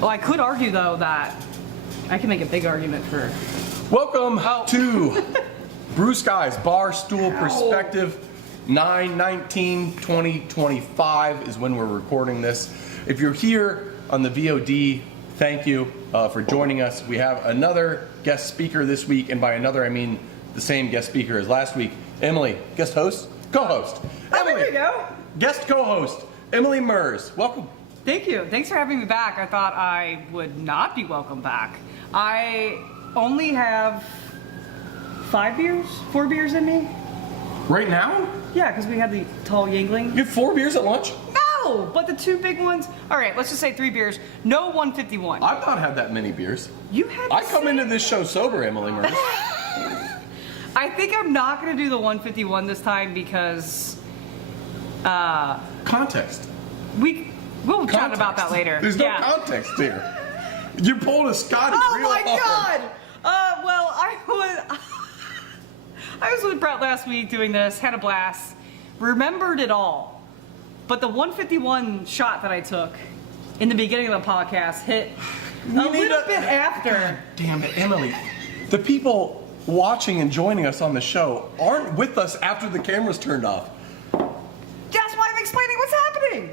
Well, I could argue though that I can make a big argument for. Welcome to Brew Sky's Barstool Perspective. 9/19/2025 is when we're recording this. If you're here on the VOD, thank you for joining us. We have another guest speaker this week, and by another I mean the same guest speaker as last week. Emily, guest host, co-host. Oh, Emily, there we go. Guest co-host, Emily Mers. Welcome. Thank you. Thanks for having me back. I thought I would not be welcome back. I only have 4 beers in me. Right now? Yeah, because we had the tall Yingling. You had 4 beers at lunch? No, but the 2 big ones. All right, let's just say 3 beers. No 151. I've not had that many beers. You had. I come into this show sober, Emily Mers. I think I'm not going to do the 151 this time because Context. We'll chat about that later. There's no context here. You pulled a Scotty Oh real my hard. God! Well, I was with Brett last week doing this, had a blast, remembered it all, but the 151 shot that I took in the beginning of the podcast hit a little bit after. Damn it, Emily. The people watching and joining us on the show aren't with us after the camera's turned off. That's why I'm explaining what's happening.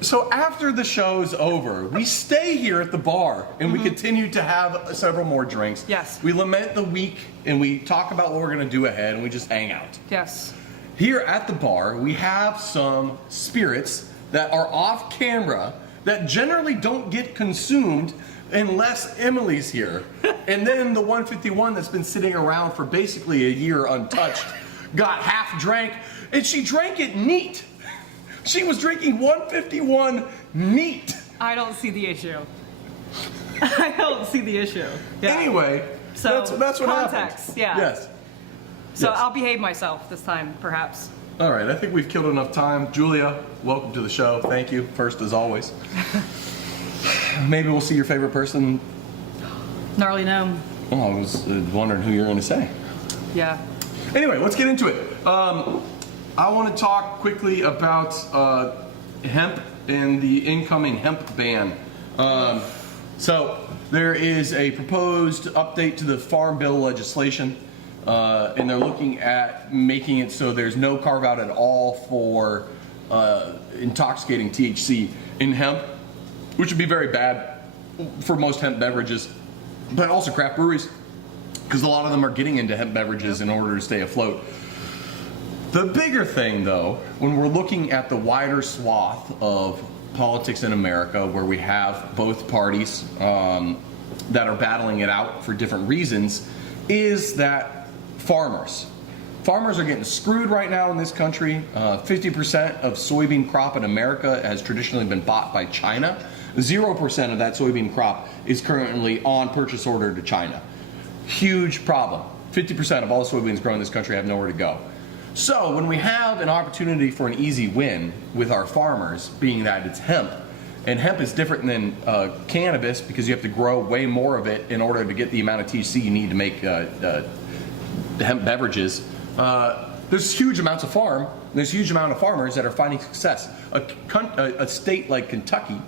So after the show's over, we stay here at the bar and we continue to have several more drinks. Yes. We lament the week and we talk about what we're going to do ahead and we just hang out. Yes. Here at the bar, we have some spirits that are off camera that generally don't get consumed unless Emily's here. And then the 151 that's been sitting around for basically a year untouched got half drank, and she drank it neat. She was drinking 151 neat. I don't see the issue. I don't see the issue. Yeah. Anyway, so that's what context, happened. yeah. Yes. So Yes. I'll behave myself this time, perhaps. All right, I think we've killed enough time. Julia, welcome to the show. Thank you, first as always. Maybe we'll see your favorite person. Gnarly gnome. Oh, I was wondering who you're going to say. Yeah. Anyway, let's get into it. I want to talk quickly about hemp and the incoming hemp ban. So there is a proposed update to the Farm Bill legislation, and they're looking at making it so there's no carve out at all for intoxicating THC in hemp, which would be very bad for most hemp beverages, but also craft breweries, because a lot of them are getting into hemp beverages in order to stay afloat. The bigger thing, though, when we're looking at the wider swath of politics in America, where we have both parties that are battling it out for different reasons, is that farmers are getting screwed right now in this country. 50% of soybean crop in America has traditionally been bought by China. 0% of that soybean crop is currently on purchase order to China. Huge problem. 50% of all the soybeans grown in this country have nowhere to go. So when we have an opportunity for an easy win with our farmers, being that it's hemp, and hemp is different than cannabis because you have to grow way more of it in order to get the amount of THC you need to make hemp beverages. There's huge amounts of there's huge amount of farmers that are finding success. A state like Kentucky,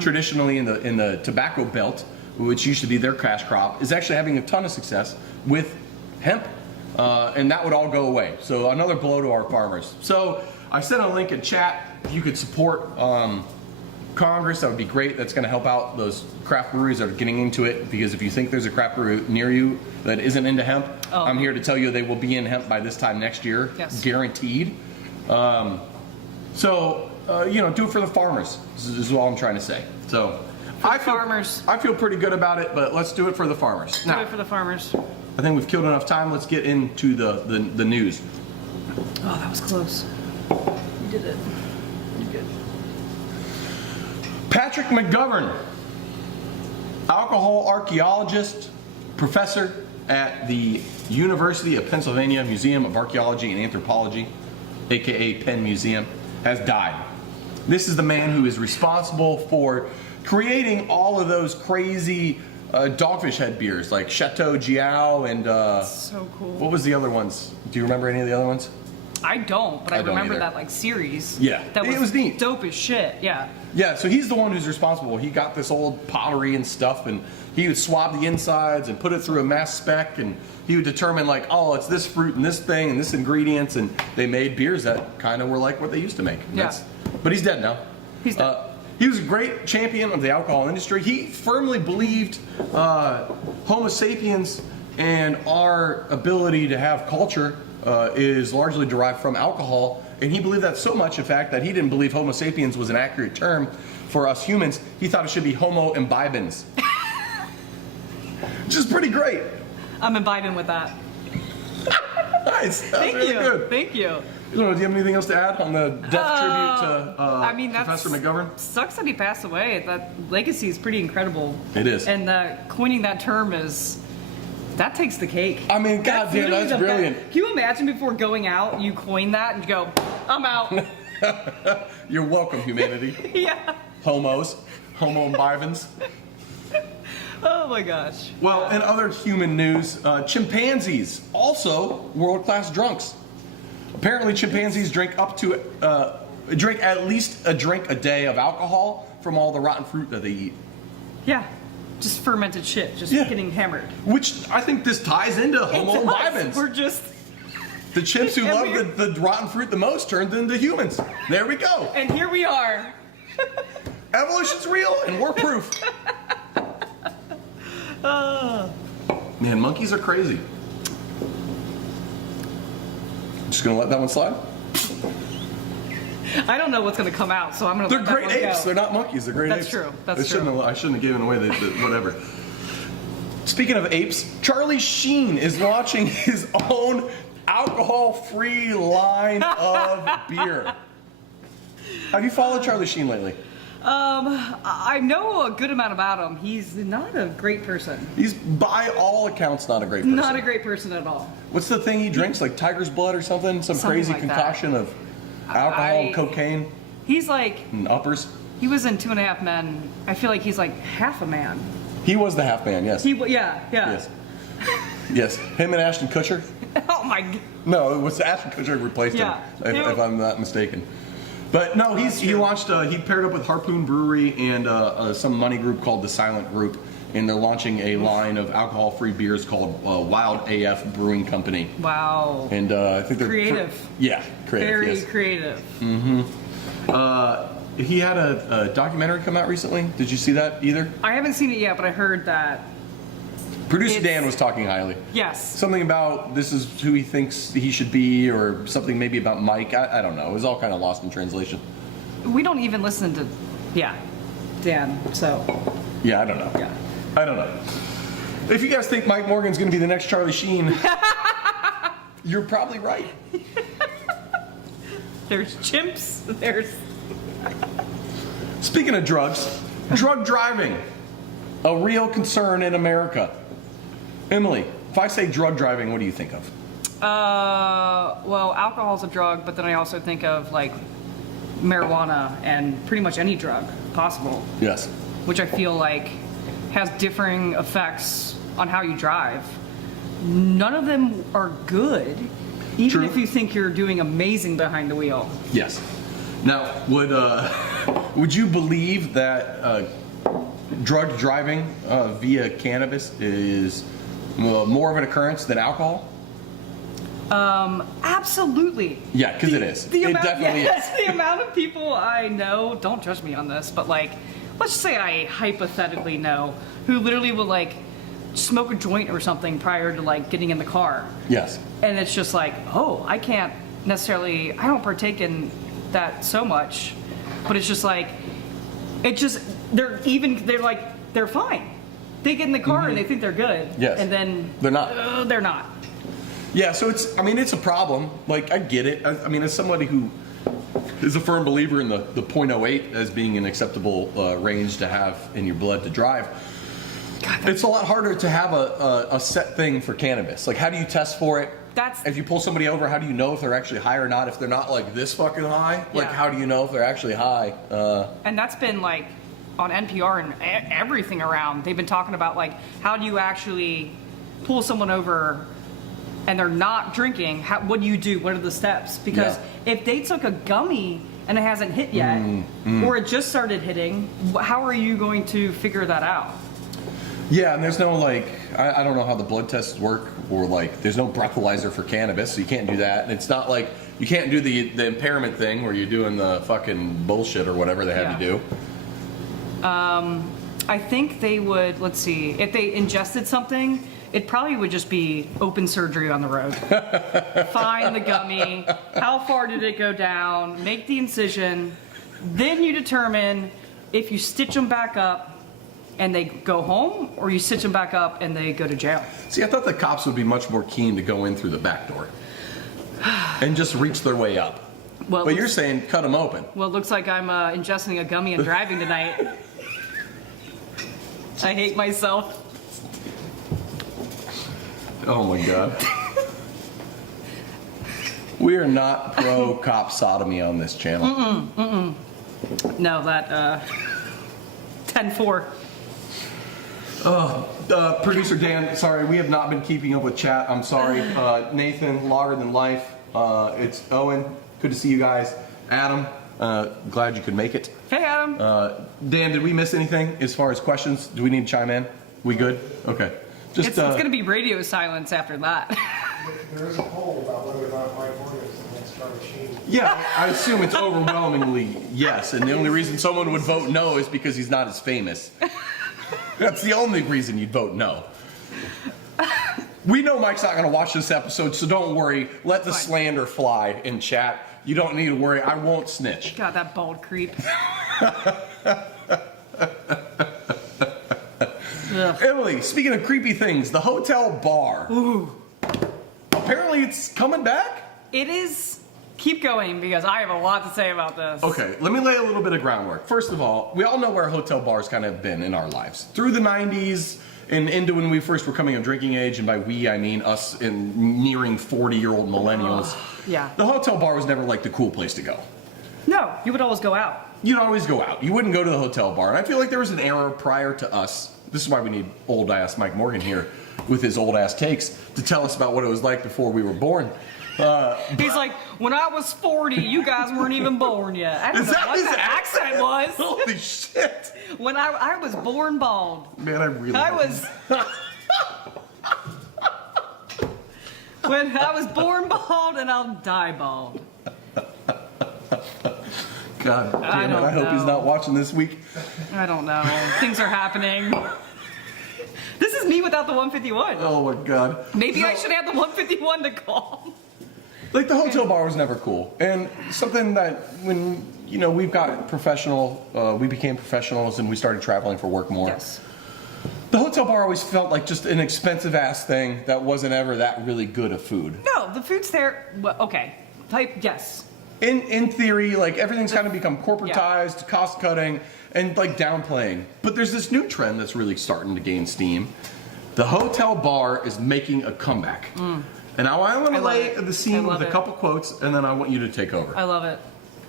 traditionally in the tobacco belt, which used to be their cash crop, is actually having a ton of success with hemp. And that would all go away. So another blow to our farmers. So I sent a link in chat. If you could support Congress, that would be great. That's going to help out those craft breweries that are getting into it, because if you think there's a craft brewery near you that isn't into hemp, I'm here to tell you they will be in hemp by this time next year. Yes. Guaranteed. Do it for the farmers. This is all I'm trying to say. So I feel pretty good about it, but let's do it for the farmers. Do it for the farmers. I think we've killed enough time. Let's get into the news. Oh, that was close. You did it. You good. Patrick McGovern, alcohol archaeologist, professor at the University of Pennsylvania Museum of Archaeology and Anthropology, aka Penn Museum, has died. This is the man who is responsible for creating all of those crazy Dogfish Head beers like Chateau Jiao and so cool. What was the other ones? Do you remember any of the other ones? I don't, but I don't remember either. that like series. Yeah, that it was neat. Dope as shit. Yeah. Yeah, so he's the one who's responsible. He got this old pottery and stuff, and he would swab the insides and put it through a mass spec, and he would determine like, oh, it's this fruit and this thing and this ingredients, and they made beers that kind of were like what they used to make. Yeah. But he's dead now. He's dead. He was a great champion of the alcohol industry. He firmly believed Homo sapiens and our ability to have culture is largely derived from alcohol. And he believed that so much, in fact, that he didn't believe Homo sapiens was an accurate term for us humans. He thought it should be Homo Imbibens. Which is pretty great. I'm imbibing with that. Nice. That Thank was really you. good. Thank you. Do you have anything else to add on the death tribute to Professor McGovern? Sucks that he passed away. That legacy is pretty incredible. It is. And coining that term that takes the cake. I mean, goddamn, that's brilliant. Can you imagine before going out, you coin that and you go, I'm out. You're welcome, humanity. Yeah. Homos. Homo Imbibens. Oh my gosh. Well, in other human news, chimpanzees, also world-class drunks. Apparently, chimpanzees drink at least a drink a day of alcohol from all the rotten fruit that they eat. Yeah. Just fermented shit. Just getting hammered. Which I think this ties into Homo Imbibens. We're just... The chimps who love the rotten fruit the most turned into humans. There we go. And here we are. Evolution's real, and we're proof. Man, monkeys are crazy. Just gonna let that one slide? I don't know what's gonna come out, so I'm gonna They're let that great one apes. go. They're not monkeys. They're great apes. That's true. That's true. I shouldn't have given away the whatever. Speaking of apes, Charlie Sheen is launching his own alcohol-free line of beer. Have you followed Charlie Sheen lately? I know a good amount about him. He's not a great person. He's, by all accounts, not a great person. Not a great person at all. What's the thing he drinks? Like tiger's blood or something? Some Something crazy like concoction of alcohol and cocaine He's like, and uppers? he was in 2.5 Men. I feel like he's like half a man. He was the half man, yes. Yeah. Yes. Yes. Him and Ashton Kutcher? Oh my god. No, it was Ashton Kutcher replaced him, if I'm not mistaken. But no, he launched, he paired up with Harpoon Brewery and some money group called The Silent Group, and they're launching a line of alcohol-free beers called Wild AF Brewing Company. Wow. And I think they're creative. Creative. Very creative. He had a documentary come out recently. Did you see that either? I haven't seen it yet, but I heard that. Producer Dan was talking highly. Yes. Something about this is who he thinks he should be, or something maybe about Mike. I don't know. It was all kind of lost in translation. We don't even listen to, Dan, so. Yeah, I don't know. Yeah. I don't know. If you guys think Mike Morgan's going to be the next Charlie Sheen, you're probably right. There's chimps, there's... Speaking of drugs, drug driving, a real concern in America. Emily, if I say drug driving, what do you think of? Well, alcohol's a drug, but then I also think of like marijuana and pretty much any drug possible. Yes. Which I feel like has differing effects on how you drive. None of them are good, even True. if you think you're doing amazing behind the wheel. Yes. Now, would you believe that drug driving via cannabis is more of an occurrence than alcohol? Absolutely. Yeah, because it is. It definitely is. The amount of people I know, don't judge me on this, but like, let's just say I hypothetically know, who literally will like smoke a joint or something prior to like getting in the car. Yes. And it's just like, oh, I can't necessarily, I don't partake in that so much, but it's just like, they're fine. They get in the car and they think they're good. Yes. And then they're not. They're not. Yeah, so it's a problem. Like, I get it. I mean, as somebody who is a firm believer in the 0.08 as being an acceptable range to have in your blood to drive, God, it's a lot harder to have a set thing for cannabis. Like, how do you test for it? If you pull somebody over, how do you know if they're actually high or not? If they're not like this fucking high, like how do you know if they're actually high? And that's been like on NPR and everything around. They've been talking about like how do you actually pull someone over and they're not drinking? What do you do? What are the steps? Because if they took a gummy and it hasn't hit yet, or it just started hitting, how are you going to figure that out? Yeah, and there's no like, I don't know how the blood tests work, or like, there's no breathalyzer for cannabis, so you can't do that. And it's not like, you can't do the impairment thing where you're doing the fucking bullshit or whatever they have you do. I think they would, let's see, if they ingested something, it probably would just be open surgery on the road. Find the gummy, how far did it go down, make the incision, then you determine if you stitch them back up and they go home, or you stitch them back up and they go to jail. See, I thought the cops would be much more keen to go in through the back door and just reach their way up. Well, but you're saying cut them open. Well, it looks like I'm ingesting a gummy and driving tonight. I hate myself. Oh my God. We are not pro cop sodomy on this channel. No, that 10-4. Producer Dan, sorry, we have not been keeping up with chat. I'm sorry. Nathan, Longer Than Life. It's Owen. Good to see you guys. Adam, glad you could make it. Hey, Adam. Dan, did we miss anything as far as questions? Do we need to chime in? We good? Okay. Just, it's going to be radio silence after that. There is a poll about whether or not Mike Morgan is the next Charlie Sheen. Yeah, I assume it's overwhelmingly yes, and the only reason someone would vote no is because he's not as famous. That's the only reason you'd vote no. We know Mike's not going to watch this episode, so don't worry. Let the slander fly in chat. You don't need to worry. I won't snitch. God, that bald creep. Emily, speaking of creepy things, the hotel bar. Ooh. Apparently it's coming back? It is. Keep going, because I have a lot to say about this. Okay, let me lay a little bit of groundwork. First of all, we all know where hotel bars kind of have been in our lives. Through the 90s and into when we first were coming of drinking age, and by we, I mean us in nearing 40-year-old millennials. Yeah. The hotel bar was never like the cool place to go. No, you would always go out. You'd always go out. You wouldn't go to the hotel bar. And I feel like there was an era prior to us. This is why we need old-ass Mike Morgan here with his old-ass takes to tell us about what it was like before we were born. He's like, when I was 40, you guys weren't even born yet. I don't know what that accent was. Holy shit. When I was born bald. Man, I was... When I was born bald and I'll die bald. God damn it, I hope he's not watching this week. I don't know. Things are happening. This is me without the 151. Oh my God. Maybe I should have the 151 to call. Like, the hotel bar was never cool. And something that when, you know, we've got we became professionals and we started traveling for work more. Yes. The hotel bar always felt like just an expensive ass thing that wasn't ever that really good of food. No, the food's there. Well, okay. Yes. In theory, like, everything's kind of become corporatized, cost cutting, and like downplaying. But there's this new trend that's really starting to gain steam. The hotel bar is making a comeback. And now I'm going to lay the scene with a couple quotes, and then I want you to take over. I love it.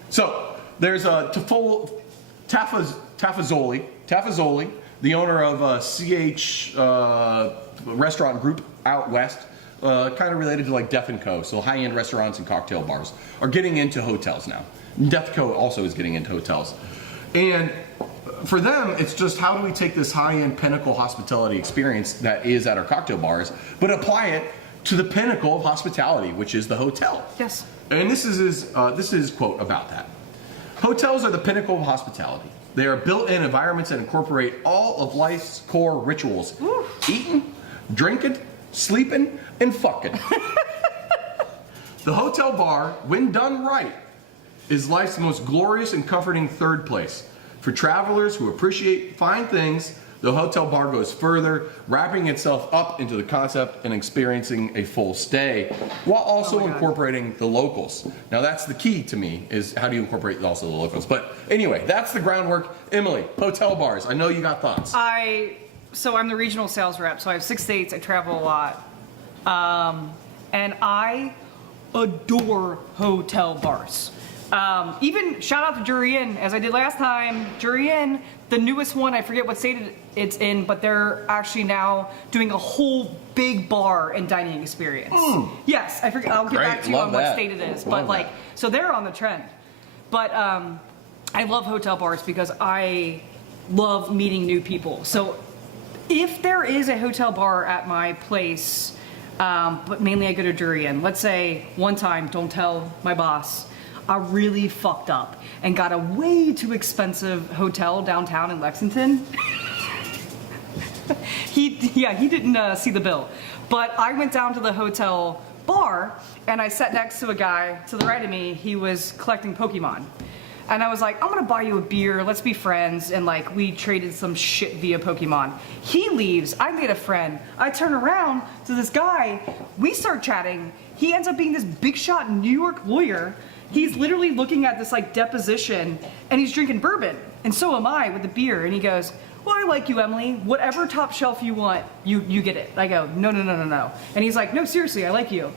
So there's Taffazoli, the owner of CH restaurant group out west, kind of related to like Def & Co. So high-end restaurants and cocktail bars are getting into hotels now. Def & Co. also is getting into hotels. And for them, it's just how do we take this high-end pinnacle hospitality experience that is at our cocktail bars, but apply it to the pinnacle of hospitality, which is the hotel. Yes. And this is his quote about that. Hotels are the pinnacle of hospitality. They are built-in environments that incorporate all of life's core rituals. Woo. Eating, drinking, sleeping, and fucking. The hotel bar, when done right, is life's most glorious and comforting third place. For travelers who appreciate fine things, the hotel bar goes further, wrapping itself up into the concept and experiencing a full stay, while also incorporating the locals. Now that's the key to me, is how do you incorporate also the locals? But anyway, that's the groundwork. Emily, hotel bars, I know you got thoughts. So I'm the regional sales rep, so I have 6 states, I travel a lot. And I adore hotel bars. Even shout out to Jury Inn, as I did last time. Jury Inn, the newest one, I forget what state it's in, but they're actually now doing a whole big bar and dining experience. Yes, I forget. I'll get back to you on what state it is. But like, so they're on the trend. But I love hotel bars because I love meeting new people. So if there is a hotel bar at my place, but mainly I go to Durian. Let's say one time, don't tell my boss, I really fucked up and got a way too expensive hotel downtown in Lexington. He didn't see the bill. But I went down to the hotel bar and I sat next to a guy to the right of me. He was collecting Pokemon. And I was like, I'm gonna buy you a beer, let's be friends. And like, we traded some shit via Pokemon. He leaves, I made a friend. I turn around to this guy, we start chatting. He ends up being this big shot New York lawyer. He's literally looking at this like deposition and he's drinking bourbon. And so am I with the beer. And he goes, well, I like you, Emily. Whatever top shelf you want, you get it. I go, no. And he's like, no, seriously, I like you.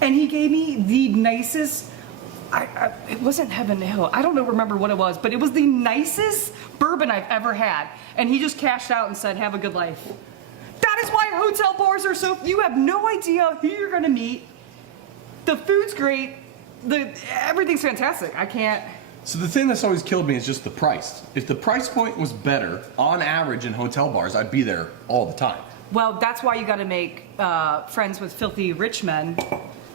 And he gave me the nicest, it wasn't Heaven Hill. I don't remember what it was, but it was the nicest bourbon I've ever had. And he just cashed out and said, have a good life. That is why hotel bars are so, you have no idea who you're gonna meet. The food's great. Everything's fantastic. I can't. So the thing that's always killed me is just the price. If the price point was better, on average in hotel bars, I'd be there all the time. Well, that's why you gotta make friends with filthy rich men.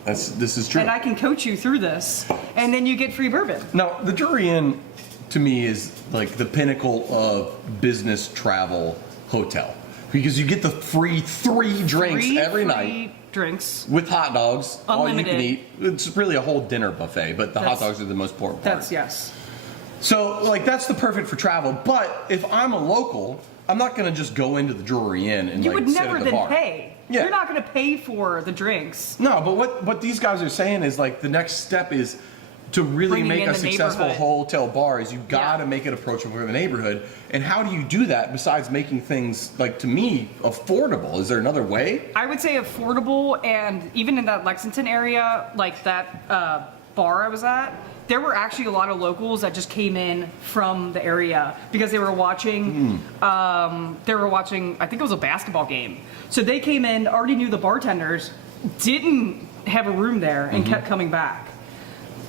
This is true. And I can coach you through this, and then you get free bourbon. Now, the Durian, to me, is like the pinnacle of business travel hotel. Because you get the free 3 drinks every night. Drinks. With hot dogs. Unlimited. All you can eat. It's really a whole dinner buffet, but hot dogs are the most important part. That's, yes. So, like, that's the perfect for travel. But if I'm a local, I'm not going to just go into the Drury Inn and You like would sit never at the then bar. pay. Yeah. You're not going to pay for the drinks. No, but what these guys are saying is like the next step is to really Bringing make in a the successful neighborhood. hotel bar is you got to make it approachable for the neighborhood. And how do you do that besides making things, like, to me, affordable? Is there another way? I would say affordable, and even in that Lexington area, like that bar I was at, there were actually a lot of locals that just came in from the area because they were watching. I think it was a basketball game. So they came in, already knew the bartenders, didn't have a room there, and kept coming back.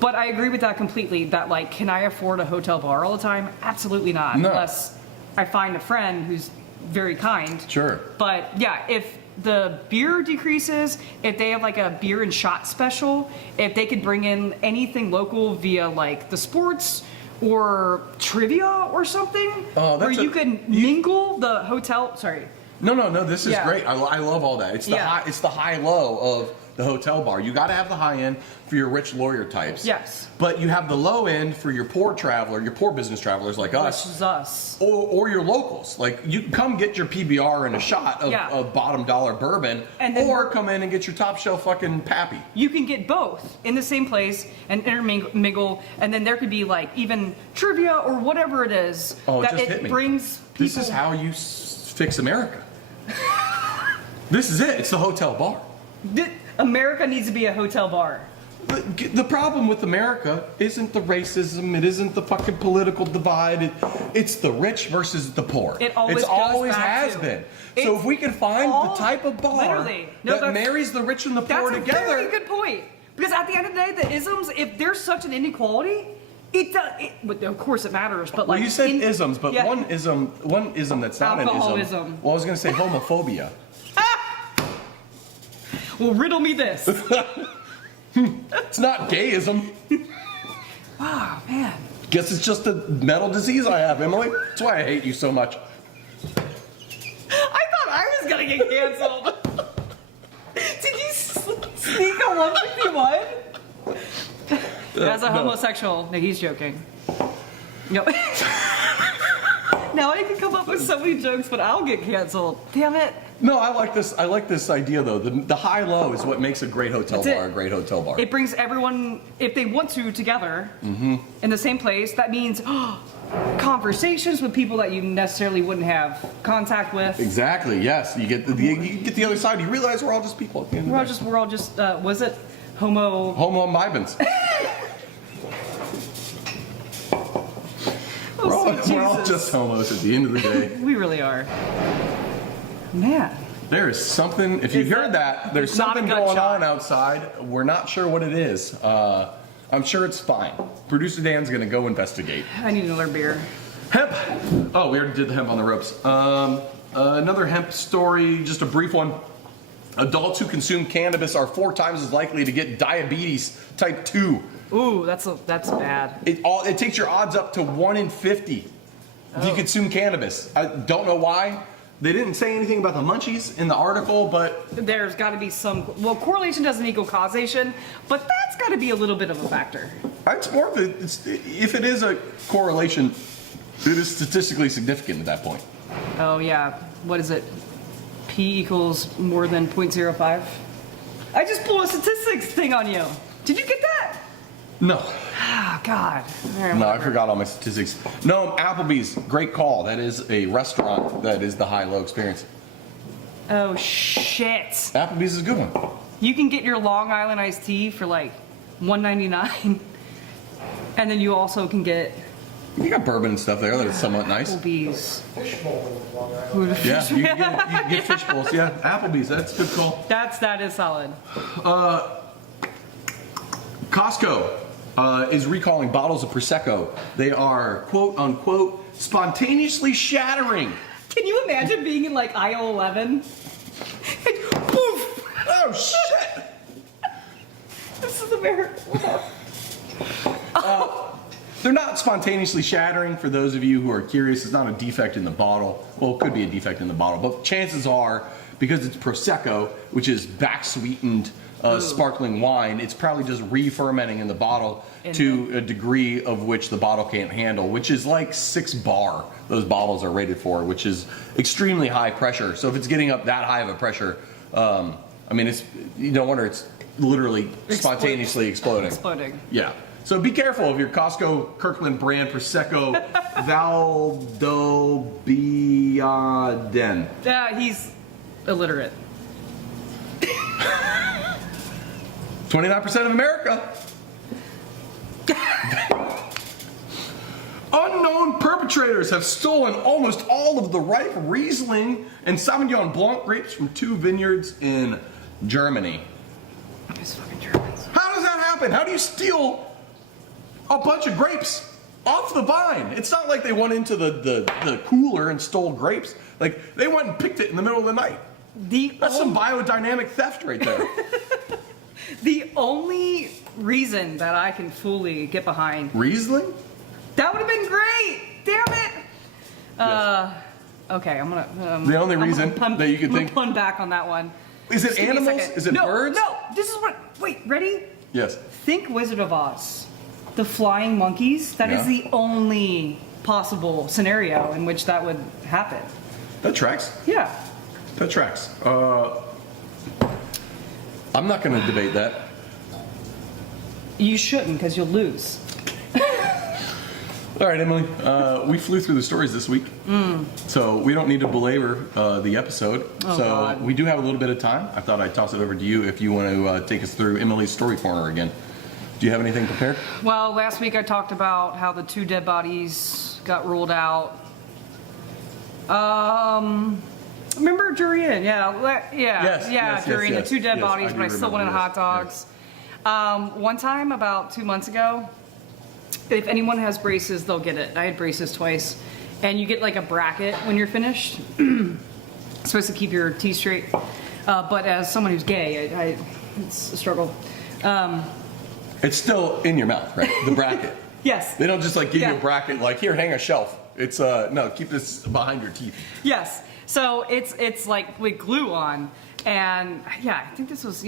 But I agree with that completely. That, like, can I afford a hotel bar all the time? Absolutely not, No. unless I find a friend who's very kind. Sure. But yeah, if the beer decreases, if they have like a beer and shot special, if they could bring in anything local via like the sports or trivia or something, where you can mingle the hotel. Sorry. No. This is Yeah. great. I love all that. It's the it's the high low of the hotel bar. You got to have the high end for your rich lawyer types. Yes. But you have the low end for your poor traveler, your poor business travelers like us. Which is us. Or your locals. Like, you can come get your PBR and a shot of bottom dollar bourbon, And then or come in and get your top shelf fucking pappy. You can get both in the same place and intermingle, and then there could be like even trivia or whatever it is that just hit me. brings people. This is how you fix America. This is it. It's the hotel bar. America needs to be a hotel bar. The problem with America isn't the racism. It isn't the fucking political divide. It's the rich versus the poor. It always it's goes always back has to- been. It's So if we can find the type of bar literally. No, that that's- marries the rich and the poor That's a together. very good point. Because at the end of the day, the isms, if there's such an inequality, it does. But of course, it matters. But Well, like you said in- isms, but yeah. one ism that's not an ism. Alcoholism. Well, I was going to say homophobia. Well, riddle me this. It's not gayism. Wow, man. Guess it's just a mental disease I have, Emily. That's why I hate you so much. I thought I was gonna get canceled. Did you sneak a 151? As a homosexual. No, he's joking. No. Now I can come up with so many jokes, but I'll get canceled. Damn it. No, I like this. I like this idea though. The high low is what makes a great hotel That's bar it. a great hotel bar. It brings everyone, if they want to, together in the same place. That means conversations with people that you necessarily wouldn't have contact with. Exactly. Yes. You get the other side. You realize we're all just people. At the end of the day. We're all just. Was it Homo? Homo Imbibens. We're all just homos at the end of the day. We really are. Man. There is something. If you heard that, there's Not a something gut going shot. on outside. We're not sure what it is. I'm sure it's fine. Producer Dan's gonna go investigate. I need another beer. Hemp. Oh, we already did the hemp on the ropes. Another hemp story, just a brief one. Adults who consume cannabis are 4 times as likely to get diabetes type 2. Ooh, that's bad. It takes your odds up to 1 in 50 if you consume cannabis. I don't know why. They didn't say anything about the munchies in the article, but There's got to be some. Well, correlation doesn't equal causation, but that's got to be a little bit of a factor. it's more of if it is a correlation, it is statistically significant at that point. Oh yeah, what is it? P equals more than 0.05. I just pulled a statistics thing on you. Did you get that? No. Ah, God. All right, No, I whatever. forgot all my statistics. No, Applebee's, great call. That is a restaurant that is the high-low experience. Oh shit! Applebee's is a good one. You can get your Long Island iced tea for like $1.99, and then you also can get You got bourbon and stuff there that is somewhat nice. Applebee's. Fishbowl in Long Island. Yeah, you can get fish bowls. Yeah, Applebee's, that's a good call. That is solid. Costco is recalling bottles of Prosecco. They are, quote unquote, spontaneously shattering. Can you imagine being in like aisle 11? Poof! Oh, shit! This is America. They're not spontaneously shattering, for those of you who are curious. It's not a defect in the bottle. Well, it could be a defect in the bottle, but chances are, because it's Prosecco, which is back-sweetened sparkling wine, it's probably just re-fermenting in the bottle to a degree of which the bottle can't handle, which is like 6 bar those bottles are rated for, which is extremely high pressure. So if it's getting up that high of a pressure, I mean, it's, you don't wonder it's literally spontaneously exploding. Exploding. Yeah. So be careful of your Costco Kirkland brand Prosecco Valdobiaden. Yeah, he's illiterate. 29% of America. Unknown perpetrators have stolen almost all of the ripe Riesling and Sauvignon Blanc grapes from 2 vineyards in Germany. These fucking Germans. How does that happen? How do you steal a bunch of grapes off the vine? It's not like they went into the cooler and stole grapes. Like, they went and picked it in the middle of the night. That's some biodynamic theft right there. The only reason that I can fully get behind Riesling? that would have been great. Damn it. Yes. Okay, I'm gonna. The only reason that you could I'm gonna think- pun back on that one. Is it Just give me a animals? second. Is it no, birds? No, this is what. Wait, ready? Yes. Think Wizard of Oz, the flying monkeys. That is Yeah. the only possible scenario in which that would happen. That tracks. Yeah. That tracks. I'm not going to debate that. You shouldn't, because you'll lose. All right, Emily. We flew through the stories this week, so we don't need to belabor the episode. Oh, so God. we do have a little bit of time. I thought I'd toss it over to you if you want to take us through Emily's story corner again. Do you have anything prepared? Well, last week I talked about how the 2 dead bodies got ruled out. Remember Jurian? Yes, Jurian, yes, the 2 dead yes, bodies, I but I do still wanted remember, hot dogs. One time, about 2 months ago, if anyone has braces, they'll get it. I had braces twice. And you get like a bracket when you're finished. It's supposed to keep your teeth straight. But as someone who's gay, it's a struggle. It's still in your mouth, right? The bracket. Yes. They don't just like give you Yeah. a bracket like, here, hang a shelf. It's no, keep this behind your teeth. Yes. So it's like with glue on. And yeah, I think this was,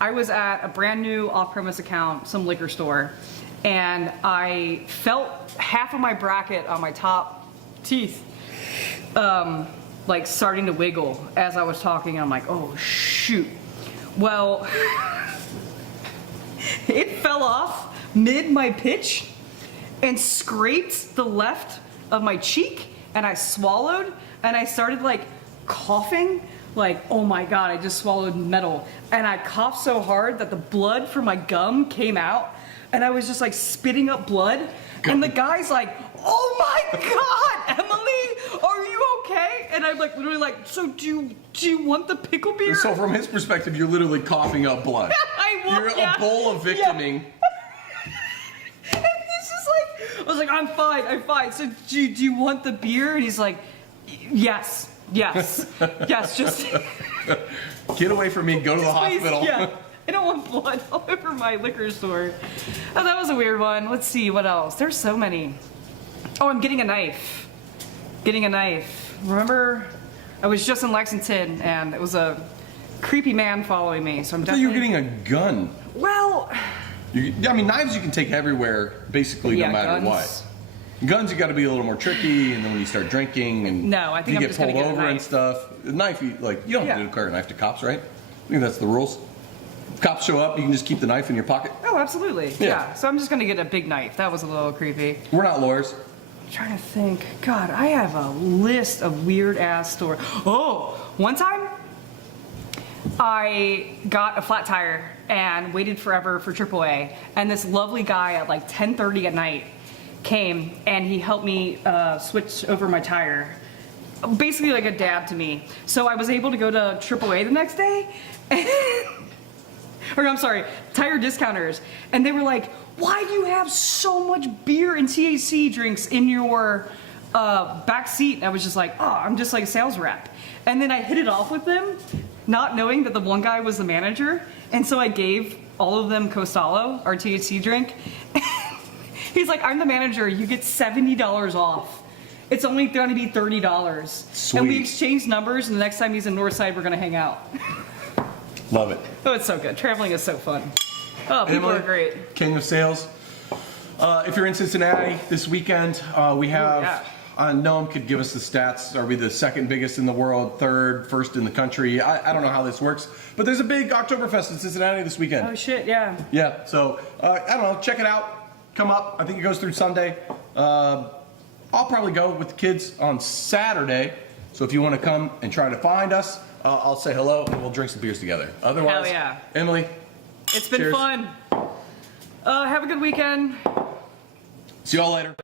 I was at a brand new off-premise account, some liquor store, and I felt half of my bracket on my top teeth like starting to wiggle as I was talking. I'm like, oh shoot. Well, it fell off mid my pitch and scraped the left of my cheek, and I swallowed, and I started like coughing, like, oh my God, I just swallowed metal. And I coughed so hard that the blood from my gum came out, and I was just like spitting up blood. And the guy's like, oh my God, Emily, are you okay? And I'm like, literally like, so do you want the pickle beer? So from his perspective, you're literally coughing up blood. I want, You're a bowl of victiming. was like, I'm fine. So do you want the beer? And he's like, yes, just Get away from me. Go to the please, hospital. yeah. I don't want blood all over my liquor store. Oh, that was a weird one. Let's see, what else? There's so many. Oh, I'm getting a knife. Remember, I was just in Lexington and it was a creepy man following me. So I'm I thought you were getting a gun. Well, knives you can take everywhere, basically, no matter guns. what. Guns, you got to be a little more tricky, and then when you start drinking and No, I think you I'm get just gonna pulled get a over and knife. stuff. The knife, you don't have to declare a knife to cops, right? I think that's the rules. Cops show up, you can just keep the knife in your pocket. Oh, absolutely. Yeah. Yeah. So I'm just gonna get a big knife. That was a little creepy. We're not lawyers. I'm trying to think. God, I have a list of weird ass stories. Oh, one time I got a flat tire and waited forever for AAA, and this lovely guy at like 10:30 at night came and he helped me switch over my tire. Basically like a dad to me. So I was able to go to AAA the next day. Or I'm sorry, tire discounters. And they were like, why do you have so much beer and THC drinks in your back seat? And I was just like, oh, I'm just like a sales rep. And then I hit it off with them, not knowing that the one guy was the manager. And so I gave all of them Costalo, our THC drink. He's like, I'm the manager, you get $70 off. It's only going to be $30. Sweet. And we exchanged numbers, and the next time he's in Northside, we're going to hang out. Love it. Oh, it's so good. Traveling is so fun. Oh, people Emily, are great. King of Sales. If you're in Cincinnati this weekend, we have, Noam could give us the stats. Are we the second biggest in the world, third, first in the country? I don't know how this works, but there's a big Oktoberfest in Cincinnati this weekend. Oh, shit, yeah. Yeah, so I don't know, check it out. Come up. I think it goes through Sunday. I'll probably go with the kids on Saturday. So if you want to come and try to find us, I'll say hello and we'll drink some beers together. Otherwise, Hell yeah. Emily, It's been cheers. fun. Have a good weekend. See y'all later.